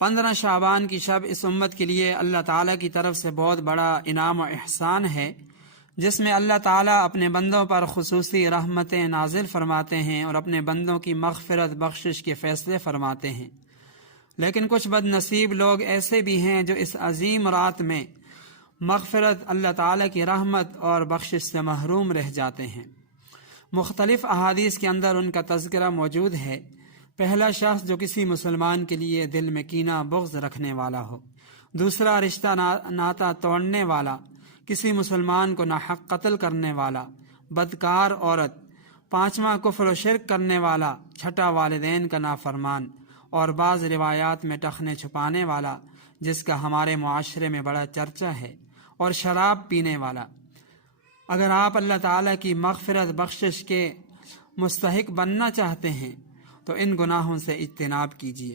15 शाबान की शब इस उम्मत के लिए अल्लाह ताला की तरफ से बहुत बड़ा इनाम और एहसान है, जिसमें अल्लाह ताला अपने बंदों पर खुसूसी रहमतें नाजिल फरमाते हैं और अपने बंदों की मग़फ़िरत बख्शिश के फ़ैसले फरमाते हैं। लेकिन कुछ बदनसीब लोग ऐसे भी हैं जो इस अजीम रात में मग़फ़िरत, अल्लाह ताला की रहमत और बख्शिश से महरूम रह जाते हैं। मुख्तलिफ़ अहादीस के अंदर उनका तज़किरा मौजूद है। पहला शख्स जो किसी मुसलमान के लिए दिल में कीना बुग़्ज़ रखने वाला हो, दूसरा रिश्ता नाता तोड़ने वाला, किसी मुसलमान को नाहक कत्ल करने वाला, बदकार औरत, पाँचवा कुफ्र व शिर्क करने वाला, छठा वालिदैन का नाफरमान और बाज़ रिवायात में टखने छुपाने वाला जिसका हमारे मुआशरे में बड़ा चर्चा है, और शराब पीने वाला। अगर आप अल्लाह ताला की मग़फ़िरत बख्शिश के मुस्तहिक बनना चाहते हैं तो इन गुनाहों से इज्तिनाब कीजिए।